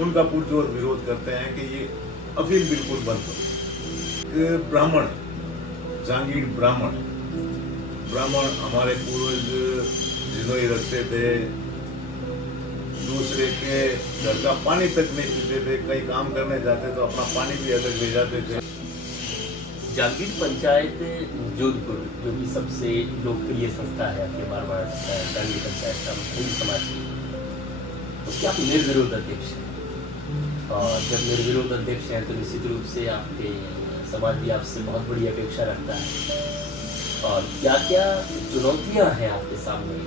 उनका पुरजोर विरोध करते हैं कि ये अफीम बिल्कुल बंद करो। एक ब्राह्मण है, जहांगीर ब्राह्मण है। ब्राह्मण हमारे पूर्वज जिनोई रखते थे, दूसरे के घर का पानी तक नहीं पीते थे, कहीं काम करने जाते तो अपना पानी भी अलग ले जाते थे। जागीर पंचायत जोधपुर जो कि सबसे लोकप्रिय संस्था है अपने मारवाड़ जागीर पंचायत का हिंदू समाज की, उसके आप निर्विरोध अध्यक्ष हैं। और जब निर्विरोध अध्यक्ष हैं तो निश्चित रूप से आपके समाज भी आपसे बहुत बड़ी अपेक्षा रखता है। और क्या क्या चुनौतियां हैं आपके सामने,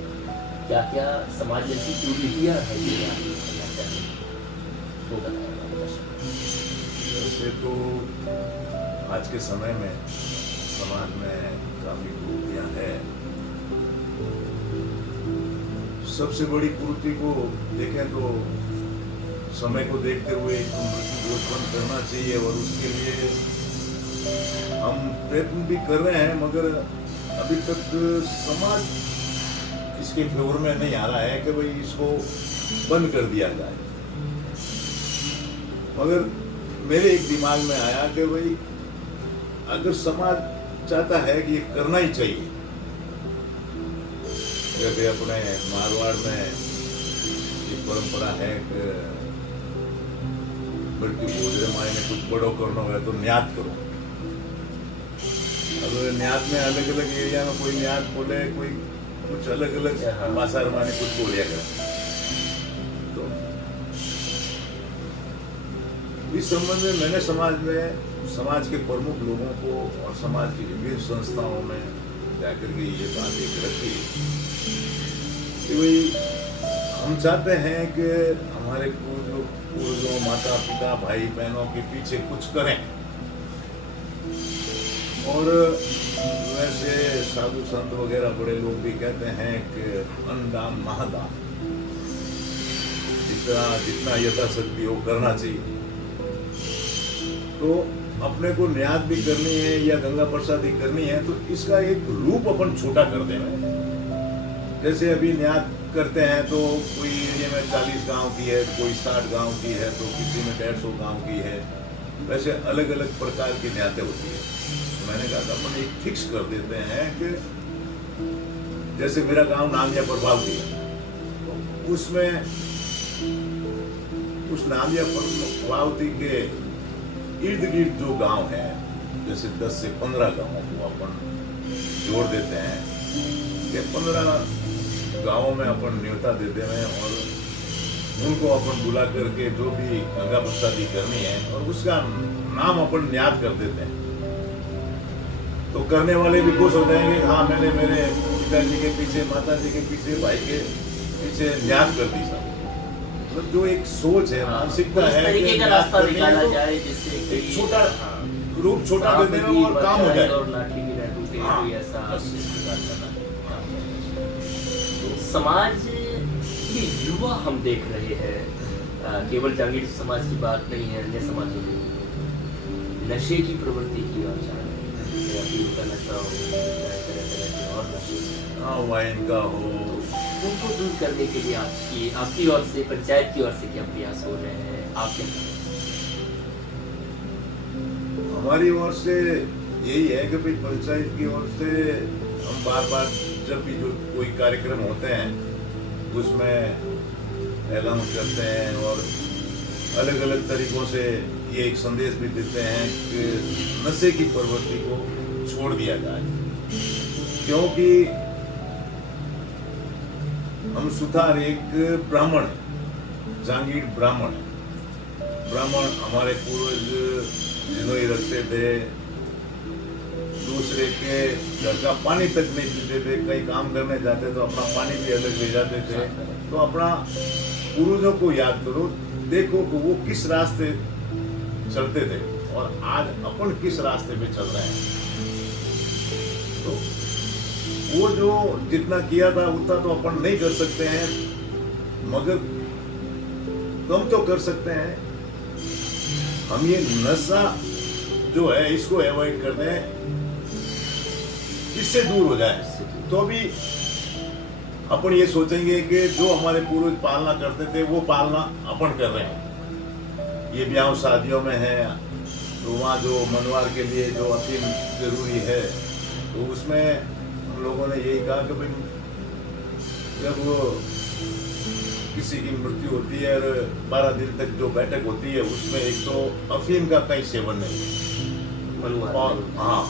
क्या क्या समाज जैसी क्रूरियां हैं जो आप करना चाहिए, वो बताएं। वैसे तो आज के समय में समाज में काफी कुरीतियां हैं। सबसे बड़ी कुरीति को देखें तो समय को देखते हुए मृत्यु उत्पन्न करना चाहिए, और उसके लिए हम प्रयत्न भी कर रहे हैं, मगर अभी तक समाज इसके फेवर में नहीं आ रहा है कि भाई इसको बंद कर दिया जाए। मगर मेरे एक दिमाग में आया कि भाई अगर समाज चाहता है कि ये करना ही चाहिए, जैसे अपने मारवाड़ में ये परंपरा है कि मृत्यु भोजन मायने कुछ बड़ो करना हो तो न्यात करो। अब न्यात में अलग अलग एरिया में कोई न्यात बोले, कोई कुछ अलग अलग भाषा माने कुछ बोलिया करे। तो इस संबंध में मैंने समाज के प्रमुख लोगों को और समाज की विभिन्न संस्थाओं में जाकर के ये बात एक रखी कि भाई हम चाहते हैं कि हमारे पूर्वजों माता पिता भाई बहनों के पीछे कुछ करें। और वैसे साधु संत वगैरह बड़े लोग भी कहते हैं कि अन्नदान महादान, जितना यथाशक्ति हो करना चाहिए। तो अपने को न्यात भी करनी है या गंगा प्रसादी करनी है तो इसका एक रूप अपन छोटा कर देना। जैसे अभी न्यात करते हैं तो कोई एरिया में 40 गांव की है, कोई 60 गांव की है, तो किसी में 150 गांव की है। वैसे अलग अलग प्रकार की न्यातें होती है। तो मैंने कहा था अपन एक फिक्स कर देते हैं कि जैसे मेरा गांव नामिया प्रभावती है, तो उसमें उस नामिया प्रभावती के इर्द गिर्द जो गांव है, जैसे 10 से 15 गांवों को अपन जोड़ देते हैं कि 15 गांवों में अपन न्योता देते हैं और उनको अपन बुला करके जो भी गंगा प्रसादी करनी है और उसका नाम अपन न्यात कर देते हैं। तो करने वाले भी खुश हो जाएंगे, हाँ मैंने मेरे पिताजी के पीछे, माता जी के पीछे, भाई के पीछे न्यात कर दी। सब मतलब जो एक सोच है, मानसिकता है कि का रास्ता निकाला जाए जिससे एक छोटा रूप छोटा दे देना और काम हो जाए। और लाठी की ना टूटे, कोई ऐसा इस प्रकार का समाज के युवा हम देख रहे हैं, केवल जागीर समाज की बात नहीं है, अन्य समाजों में नशे की प्रवृत्ति की ओर जा रहे हैं। अफीम का नशा हो, तरह तरह के और नशे, वाइन का हो, उनको दूर करने के लिए आपकी ओर से, पंचायत की ओर से क्या प्रयास हो रहे हैं? आप क्या हमारी ओर से यही है कि भाई पंचायत की ओर से हम बार बार जब भी जो कोई कार्यक्रम होते हैं उसमें अनाउंस करते हैं और अलग अलग तरीकों से ये एक संदेश भी देते हैं कि नशे की प्रवृत्ति को छोड़ दिया जाए। क्योंकि हम सुथार एक ब्राह्मण है, जहांगीर ब्राह्मण है। ब्राह्मण हमारे पूर्वज जिनोई रखते थे, दूसरे के घर का पानी तक नहीं पीते थे, कहीं काम करने जाते तो अपना पानी भी अलग ले जाते थे। तो अपना पूर्वजों को याद करो, देखो कि वो किस रास्ते चलते थे और आज अपन किस रास्ते पे चल रहे हैं। तो वो जो जितना किया था उतना तो अपन नहीं कर सकते हैं, मगर कम तो कर सकते हैं। हम ये नशा जो है इसको अवॉइड कर दें, इससे दूर हो जाए तो भी अपन ये सोचेंगे कि जो हमारे पूर्वज पालना करते थे वो पालना अपन कर रहे हैं। ये ब्याह शादियों में है तो वहाँ जो मनवार के लिए जो अफीम जरूरी है, तो उसमें हम लोगों ने यही कहा कि भाई जब वो किसी की मृत्यु होती है और 12 दिन तक जो बैठक होती है उसमें एक तो अफीम का कहीं सेवन नहीं मनवार और हाँ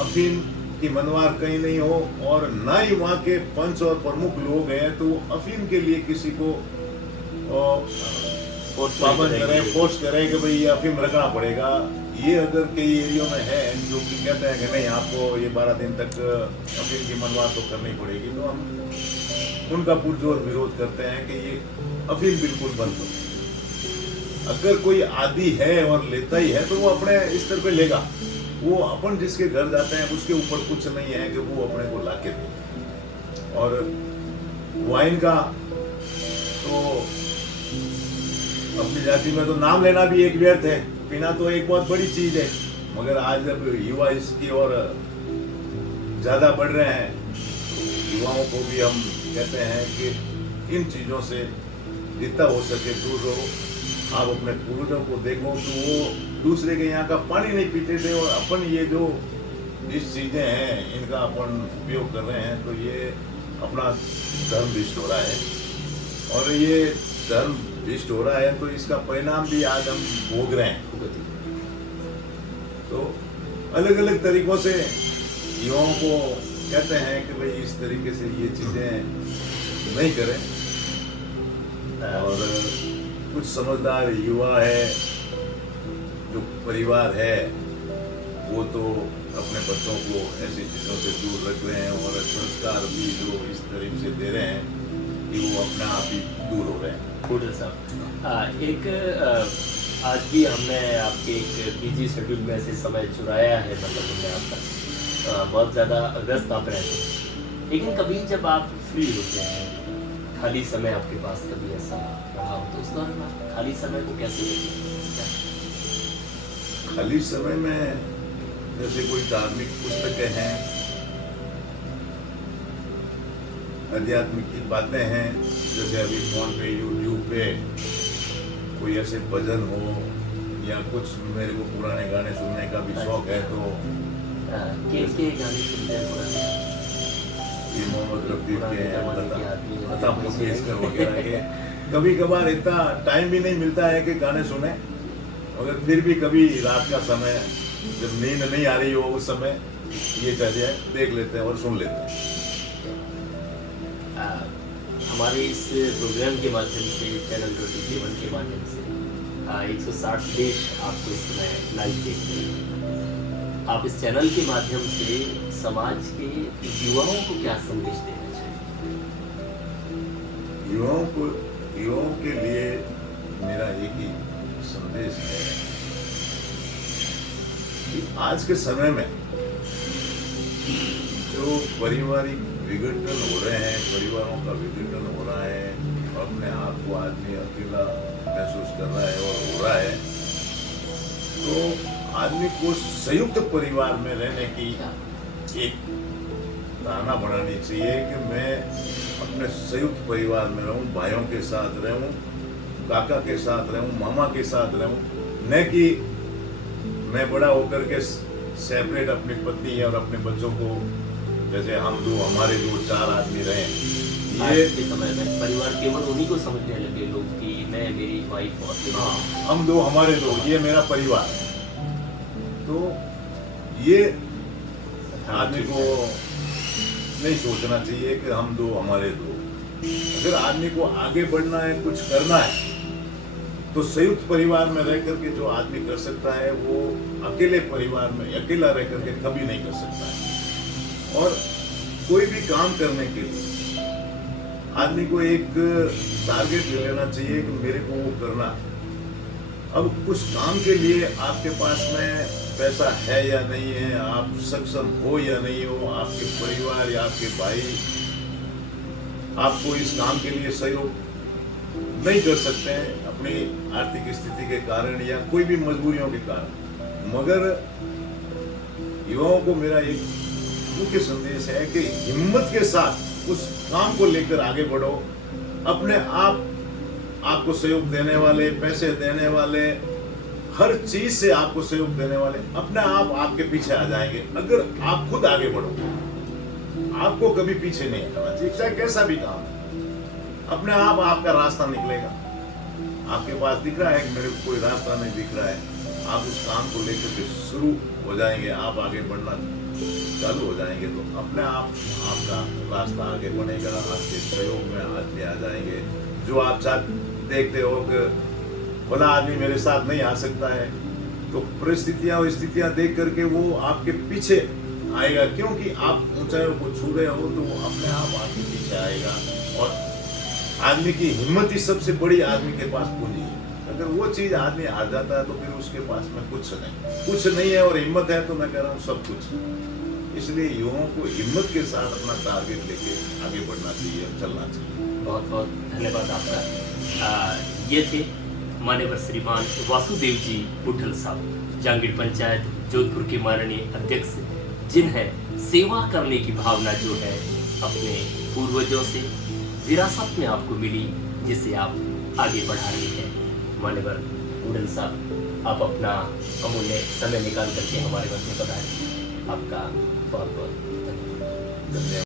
अफीम की मनवार कहीं नहीं हो, और ना ही वहाँ के पंच और प्रमुख लोग हैं तो वो अफीम के लिए किसी को पाबंद करें, फोर्स करें कि भाई ये अफीम रखना पड़ेगा। ये अगर कई एरियो में है जो कि कहते हैं कि नहीं आपको ये 12 दिन तक अफीम की मनवार तो करनी पड़ेगी, तो हम उनका पुरजोर विरोध करते हैं कि ये अफीम बिल्कुल बंद हो। अगर कोई आदी है और लेता ही है तो वो अपने स्तर पे लेगा, वो अपन जिसके घर जाते हैं उसके ऊपर कुछ नहीं है कि वो अपने को लाके दे। और वाइन का तो अपनी जाति में तो नाम लेना भी एक व्यर्थ है, पीना तो एक बहुत बड़ी चीज है, मगर आज जब युवा इसकी ओर ज्यादा बढ़ रहे हैं तो युवाओं को भी हम कहते हैं कि इन चीजों से जितना हो सके दूर रहो। आप अपने पूर्वजों को देखो तो वो दूसरे के यहाँ का पानी नहीं पीते थे, और अपन ये जो जिस चीजें हैं इनका अपन उपयोग कर रहे हैं तो ये अपना धर्म भ्रष्ट हो रहा है, और ये धर्म भ्रष्ट हो रहा है तो इसका परिणाम भी आज हम भोग रहे हैं। तो अलग अलग तरीकों से युवाओं को कहते हैं कि भाई इस तरीके से ये चीजें नहीं करें, और कुछ समझदार युवा है जो परिवार है वो तो अपने बच्चों को ऐसी चीज़ों से दूर रख रहे हैं, और संस्कार भी जो इस तरीके से दे रहे हैं कि वो अपने आप ही दूर हो रहे हैं। होटल साहब एक आज भी हमने आपके एक बिजी शेड्यूल में से समय चुराया है, मतलब हमने आपका बहुत ज़्यादा व्यस्त आप रहते हैं, लेकिन कभी जब आप फ्री होते हैं, खाली समय आपके पास कभी ऐसा रहा हो तो उस दौरान आप खाली समय को कैसे लेते हैं? खाली समय में जैसे कोई धार्मिक पुस्तकें हैं, आध्यात्मिक की बातें हैं, जैसे अभी फोन पे यूट्यूब पे कोई ऐसे भजन हो या कुछ, मेरे को पुराने गाने सुनने का भी शौक है तो के गाने सुनते हैं पुराने? ये मोहम्मद रफी के लता पुराने मंगेशकर वगैरह के। कभी कभार इतना टाइम भी नहीं मिलता है कि गाने सुने, मगर फिर भी कभी रात का समय जब नींद नहीं आ रही हो उस समय ये चलिए देख लेते हैं और सुन लेते हैं। हमारे इस प्रोग्राम के माध्यम से, चैनल 27 के माध्यम से 160 देश आपको इस समय लाइव देख रहे हैं। आप इस चैनल के माध्यम से समाज के युवाओं को क्या संदेश देना चाहिए? युवाओं के लिए मेरा एक ही संदेश है कि आज के समय में जो पारिवारिक विघटन हो रहे हैं, परिवारों का विघटन हो रहा है, अपने आप को आदमी अकेला महसूस कर रहा है और हो रहा है, तो आदमी को संयुक्त परिवार में रहने की एक धारणा बनानी चाहिए कि मैं अपने संयुक्त परिवार में रहूं, भाइयों के साथ रहूं, काका के साथ रहूं, मामा के साथ रहूं, न कि मैं बड़ा होकर के सेपरेट अपनी पत्नी और अपने बच्चों को, जैसे हम दो हमारे दो चार आदमी रहे। ये के समय में परिवार केवल उन्हीं को समझने लगे लोग कि मैं, मेरी वाइफ और हाँ, हम दो हमारे दो, ये मेरा परिवार है। तो ये आदमी को नहीं सोचना चाहिए कि हम दो हमारे दो। अगर आदमी को आगे बढ़ना है, कुछ करना है, तो संयुक्त परिवार में रह करके जो आदमी कर सकता है वो अकेले परिवार में अकेला रह करके कभी नहीं कर सकता है। और कोई भी काम करने के लिए आदमी को एक टारगेट ले लेना चाहिए कि मेरे को वो करना। अब उस काम के लिए आपके पास में पैसा है या नहीं है, आप सक्षम हो या नहीं हो, आपके परिवार या आपके भाई आपको इस काम के लिए सहयोग नहीं कर सकते हैं अपनी आर्थिक स्थिति के कारण या कोई भी मजबूरियों के कारण। मगर युवाओं को मेरा एक मुख्य संदेश है कि हिम्मत के साथ उस काम को लेकर आगे बढ़ो। अपने आप आपको सहयोग देने वाले, पैसे देने वाले हर चीज से आपको सहयोग देने वाले अपने आप आपके पीछे आ जाएंगे अगर आप खुद आगे बढ़ोगे। आपको कभी पीछे नहीं हटना चाहिए, चाहे कैसा भी काम हो। अपने आप आपका रास्ता निकलेगा। आपके पास दिख रहा है कि मेरे को कोई रास्ता नहीं दिख रहा है, आप उस काम को लेकर के शुरू हो जाएंगे, आप आगे बढ़ना चालू हो जाएंगे तो अपने आप आपका रास्ता आगे बढ़ेगा। आपके सहयोग में आदमी आ जाएंगे। जो आप देखते हो कि भला आदमी मेरे साथ नहीं आ सकता है, तो परिस्थितियां और स्थितियां देख करके वो आपके पीछे आएगा, क्योंकि आप ऊंचाइयों को छू रहे हो तो वो अपने आप आपके पीछे आएगा। और आदमी की हिम्मत ही सबसे बड़ी आदमी के पास पूंजी है। अगर वो चीज आदमी हार जाता है तो फिर उसके पास में कुछ नहीं है, और हिम्मत है तो मैं कह रहा हूँ सब कुछ है। इसलिए युवाओं को हिम्मत के साथ अपना टारगेट लेके आगे बढ़ना चाहिए और चलना चाहिए। बहुत बहुत धन्यवाद आपका। ये थे मान्यवर श्रीमान वासुदेव जी बुड्ढल साहब, जांगीड़ पंचायत जोधपुर के माननीय अध्यक्ष, जिन्हें सेवा करने की भावना जो है अपने पूर्वजों से विरासत में आपको मिली, जिसे आप आगे बढ़ा रहे हैं। मान्यवर बुड्ढल साहब, आप अपना अमूल्य समय निकाल करके हमारे मध्य में पधारे, आपका बहुत बहुत धन्यवाद। धन्यवाद।